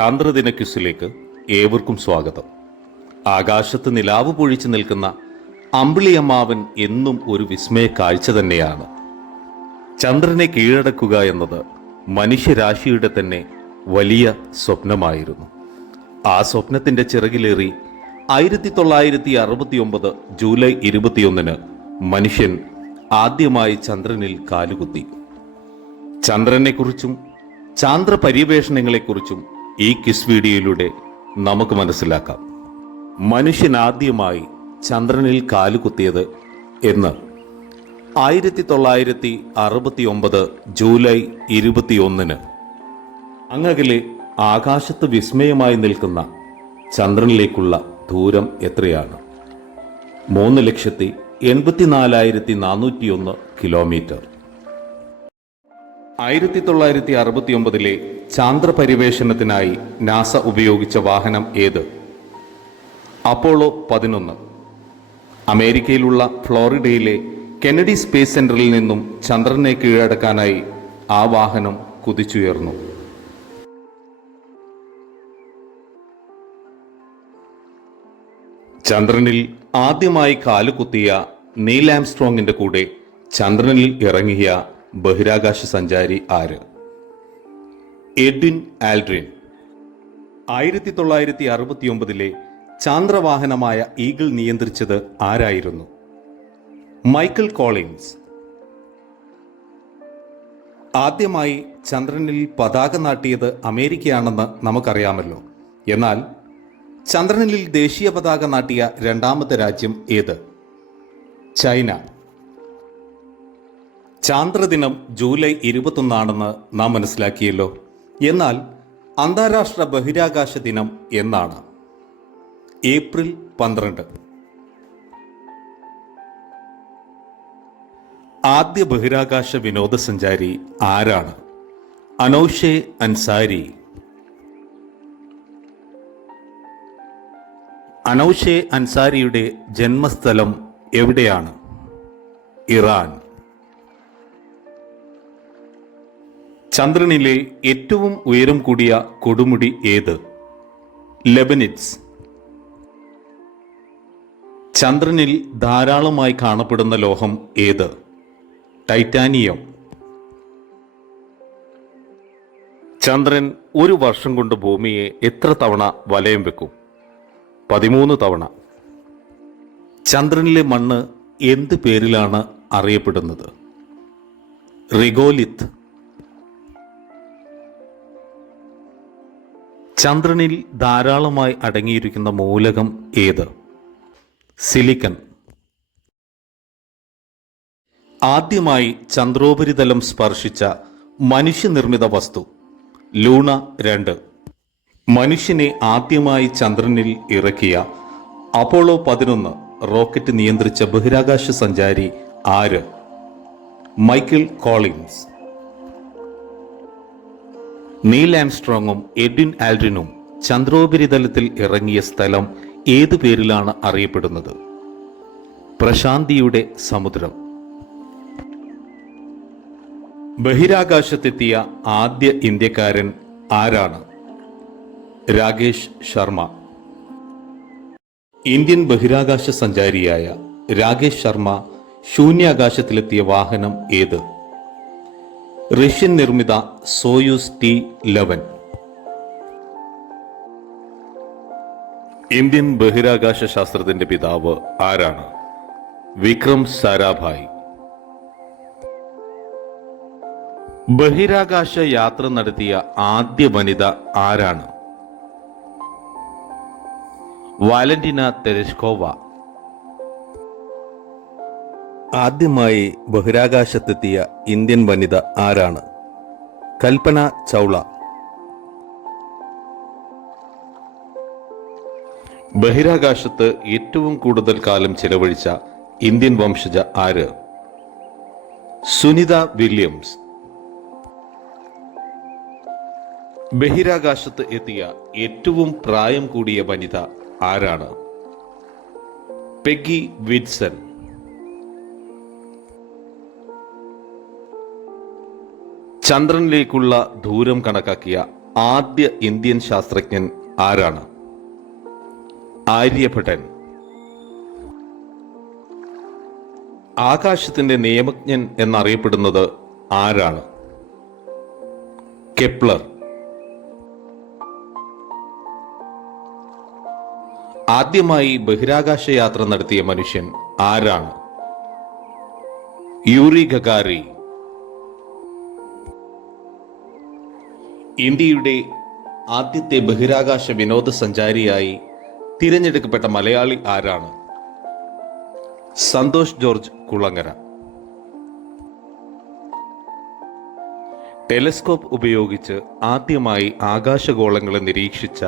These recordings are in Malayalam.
ചാന്ദ്രദിന ക്വിസിലേക്ക് ഏവർക്കും സ്വാഗതം. ആകാശത്ത് നിലാവ് പൊഴിച്ചു നിൽക്കുന്ന അമ്പിളിയമ്മാവൻ എന്നും ഒരു വിസ്മയ കാഴ്ച തന്നെയാണ്. ചന്ദ്രനെ കീഴടക്കുക എന്നത് മനുഷ്യരാശിയുടെ തന്നെ വലിയ സ്വപ്നമായിരുന്നു. ആ സ്വപ്നത്തിന്റെ ചിറകിലേറി 1969 ജൂലൈ 21 മനുഷ്യൻ ആദ്യമായി ചന്ദ്രനിൽ കാലുകുത്തി. ചന്ദ്രനെക്കുറിച്ചും ചാന്ദ്ര പര്യവേഷണങ്ങളെക്കുറിച്ചും ഈ ക്വിസ് വീഡിയോയിലൂടെ നമുക്ക് മനസ്സിലാക്കാം. മനുഷ്യൻ ആദ്യമായി ചന്ദ്രനിൽ കാലുകുത്തിയത് എന്ന് 1969 ജൂലൈ 21 അങ്ങകലെ ആകാശത്ത് വിസ്മയമായി നിൽക്കുന്ന ചന്ദ്രനിലേക്കുള്ള ദൂരം എത്രയാണ്? 3,84,401 കിലോമീറ്റർ. 1969 ചാന്ദ്ര പര്യവേഷണത്തിനായി നാസ ഉപയോഗിച്ച വാഹനം ഏത്? അപ്പോളോ 11. അമേരിക്കയിലുള്ള ഫ്ലോറിഡയിലെ കെനഡി സ്പേസ് സെന്ററിൽ നിന്നും ചന്ദ്രനെ കീഴടക്കാനായി ആ വാഹനം കുതിച്ചുയർന്നു. ചന്ദ്രനിൽ ആദ്യമായി കാലുകുത്തിയ നീൽ ആംസ്ട്രോങ്ങിന്റെ കൂടെ ചന്ദ്രനിൽ ഇറങ്ങിയ ബഹിരാകാശ സഞ്ചാരി ആര്? Edwin Aldrin. 1969 ചാന്ദ്രവാഹനമായ ഈഗിൾ നിയന്ത്രിച്ചത് ആരായിരുന്നു? Michael Collins. ആദ്യമായി ചന്ദ്രനിൽ പതാക നാട്ടിയത് അമേരിക്കയാണെന്ന് നമുക്കറിയാമല്ലോ. എന്നാൽ ചന്ദ്രനിൽ ദേശീയ പതാക നാട്ടിയ രണ്ടാമത്തെ രാജ്യം ഏത്? ചൈന. ചാന്ദ്രദിനം ജൂലൈ 21 നാം മനസ്സിലാക്കിയല്ലോ. എന്നാൽ അന്താരാഷ്ട്ര ബഹിരാകാശ ദിനം എന്നാണ്? ഏപ്രിൽ 12. ആദ്യ ബഹിരാകാശ വിനോദസഞ്ചാരി ആരാണ്? അനൗഷെ അൻസാരി. അനൗഷെ അൻസാരിയുടെ ജന്മസ്ഥലം എവിടെയാണ്? ഇറാൻ. ചന്ദ്രനിലെ ഏറ്റവും ഉയരം കൂടിയ കൊടുമുടി ഏത്? ലെബനിറ്റ്സ്. ചന്ദ്രനിൽ ധാരാളമായി കാണപ്പെടുന്ന ലോഹം ഏത്? ടൈറ്റാനിയം. ചന്ദ്രൻ ഒരു വർഷം കൊണ്ട് ഭൂമിയെ എത്ര തവണ വലയം വെക്കും? 13 തവണ. ചന്ദ്രനിലെ മണ്ണ് എന്ത് പേരിലാണ് അറിയപ്പെടുന്നത്? റിഗോലിത്ത്. ചന്ദ്രനിൽ ധാരാളമായി അടങ്ങിയിരിക്കുന്ന മൂലകം ഏത്? സിലിക്കൺ. ആദ്യമായി ചന്ദ്രോപരിതലം സ്പർശിച്ച മനുഷ്യനിർമ്മിത വസ്തു? ലൂണ 2. മനുഷ്യനെ ആദ്യമായി ചന്ദ്രനിൽ ഇറക്കിയ അപ്പോളോ 11 റോക്കറ്റ് നിയന്ത്രിച്ച ബഹിരാകാശ സഞ്ചാരി ആര്? Michael Collins. നീൽ ആംസ്ട്രോങ്ങും എഡ്വിൻ ആൽഡ്രിനും ചന്ദ്രോപരിതലത്തിൽ ഇറങ്ങിയ സ്ഥലം ഏതു പേരിലാണ് അറിയപ്പെടുന്നത്? പ്രശാന്തിയുടെ സമുദ്രം. ബഹിരാകാശത്തെത്തിയ ആദ്യ ഇന്ത്യക്കാരൻ ആരാണ്? രാകേഷ് ശർമ്മ. ഇന്ത്യൻ ബഹിരാകാശ സഞ്ചാരിയായ രാകേഷ് ശർമ്മ ശൂന്യാകാശത്തിലെത്തിയ വാഹനം ഏത്? റഷ്യൻ നിർമ്മിത സോയൂസ് T-11. ഇന്ത്യൻ ബഹിരാകാശ ശാസ്ത്രത്തിന്റെ പിതാവ് ആരാണ്? വിക്രം സാരാഭായ്. ബഹിരാകാശ യാത്ര നടത്തിയ ആദ്യ വനിത ആരാണ്? വാലന്റിന തെരഷ്കോവ. ആദ്യമായി ബഹിരാകാശത്തെത്തിയ ഇന്ത്യൻ വനിത ആരാണ്? കൽപ്പന ചൗള. ബഹിരാകാശത്ത് ഏറ്റവും കൂടുതൽ കാലം ചെലവഴിച്ച ഇന്ത്യൻ വംശജ ആര്? സുനിത വില്യംസ്. ബഹിരാകാശത്ത് എത്തിയ ഏറ്റവും പ്രായം കൂടിയ വനിത ആരാണ്? Peggy Whitson. ചന്ദ്രനിലേക്കുള്ള ദൂരം കണക്കാക്കിയ ആദ്യ ഇന്ത്യൻ ശാസ്ത്രജ്ഞൻ ആരാണ്? ആര്യഭട്ടൻ. ആകാശത്തിന്റെ നിയമജ്ഞൻ എന്നറിയപ്പെടുന്നത് ആരാണ്? കെപ്ലർ. ആദ്യമായി ബഹിരാകാശ യാത്ര നടത്തിയ മനുഷ്യൻ ആരാണ്? യൂറി ഗഗാറി. ഇന്ത്യയുടെ ആദ്യത്തെ ബഹിരാകാശ വിനോദസഞ്ചാരിയായി തിരഞ്ഞെടുക്കപ്പെട്ട മലയാളി ആരാണ്? സന്തോഷ് ജോർജ് കുളങ്ങര. ടെലിസ്കോപ്പ് ഉപയോഗിച്ച് ആദ്യമായി ആകാശഗോളങ്ങളെ നിരീക്ഷിച്ച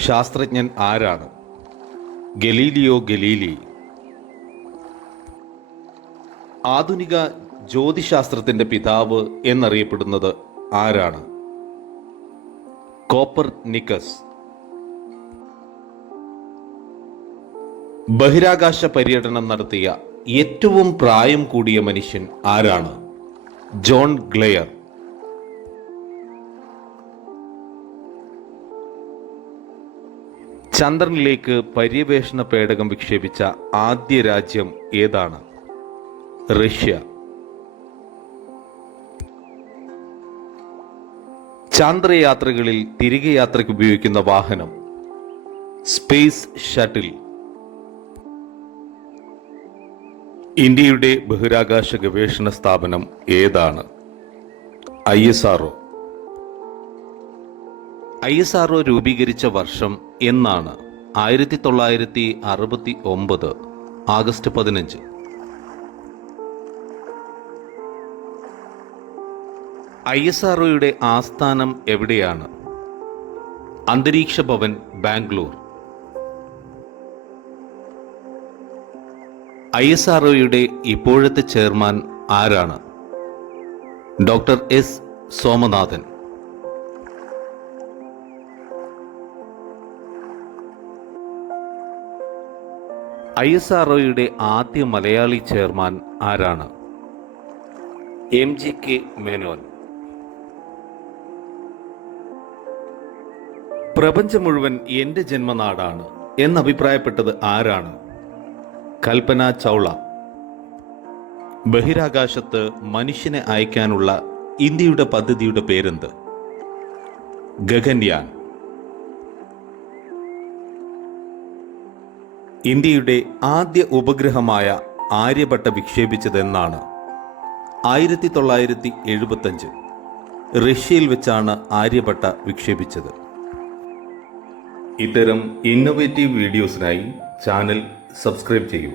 ശാസ്ത്രജ്ഞൻ ആരാണ്? Galileo Galilei. ആധുനിക ജ്യോതിശാസ്ത്രത്തിന്റെ പിതാവ് എന്നറിയപ്പെടുന്നത് ആരാണ്? കോപ്പർനിക്കസ്. ബഹിരാകാശ പര്യടനം നടത്തിയ ഏറ്റവും പ്രായം കൂടിയ മനുഷ്യൻ ആരാണ്? John glare. ചന്ദ്രനിലേക്ക് പര്യവേഷണ പേടകം വിക്ഷേപിച്ച ആദ്യ രാജ്യം ഏതാണ്? റഷ്യ. ചാന്ദ്രയാത്രകളിൽ തിരികെ യാത്രയ്ക്ക് ഉപയോഗിക്കുന്ന വാഹനം? Space shuttle. ഇന്ത്യയുടെ ബഹിരാകാശ ഗവേഷണ സ്ഥാപനം ഏതാണ്? ISRO. ISRO രൂപീകരിച്ച വർഷം എന്നാണ്? 1969 ആഗസ്റ്റ് 15. ISROയുടെ ആസ്ഥാനം എവിടെയാണ്? അന്തരീക്ഷ ഭവൻ, ബാംഗ്ലൂർ. ISROയുടെ ഇപ്പോഴത്തെ ചെയർമാൻ ആരാണ്? Doctor S. സോമനാഥൻ. ISROയുടെ ആദ്യ മലയാളി ചെയർമാൻ ആരാണ്? MGK മേനോൻ. പ്രപഞ്ചം മുഴുവൻ എൻ്റെ ജന്മനാടാണ് എന്നഭിപ്രായപ്പെട്ടത് ആരാണ്? കൽപ്പന ചൗള. ബഹിരാകാശത്ത് മനുഷ്യനെ അയക്കാനുള്ള ഇന്ത്യയുടെ പദ്ധതിയുടെ പേരെന്ത്? ഗഗൻയാൻ. ഇന്ത്യയുടെ ആദ്യ ഉപഗ്രഹമായ ആര്യഭട്ട വിക്ഷേപിച്ചതെന്നാണ്? 1975 റഷ്യയിൽ വെച്ചാണ് ആര്യഭട്ട വിക്ഷേപിച്ചത്. ഇത്തരം ഇന്നോവേറ്റീവ് വീഡിയോസിനായി ചാനൽ സബ്സ്ക്രൈബ് ചെയ്യൂ.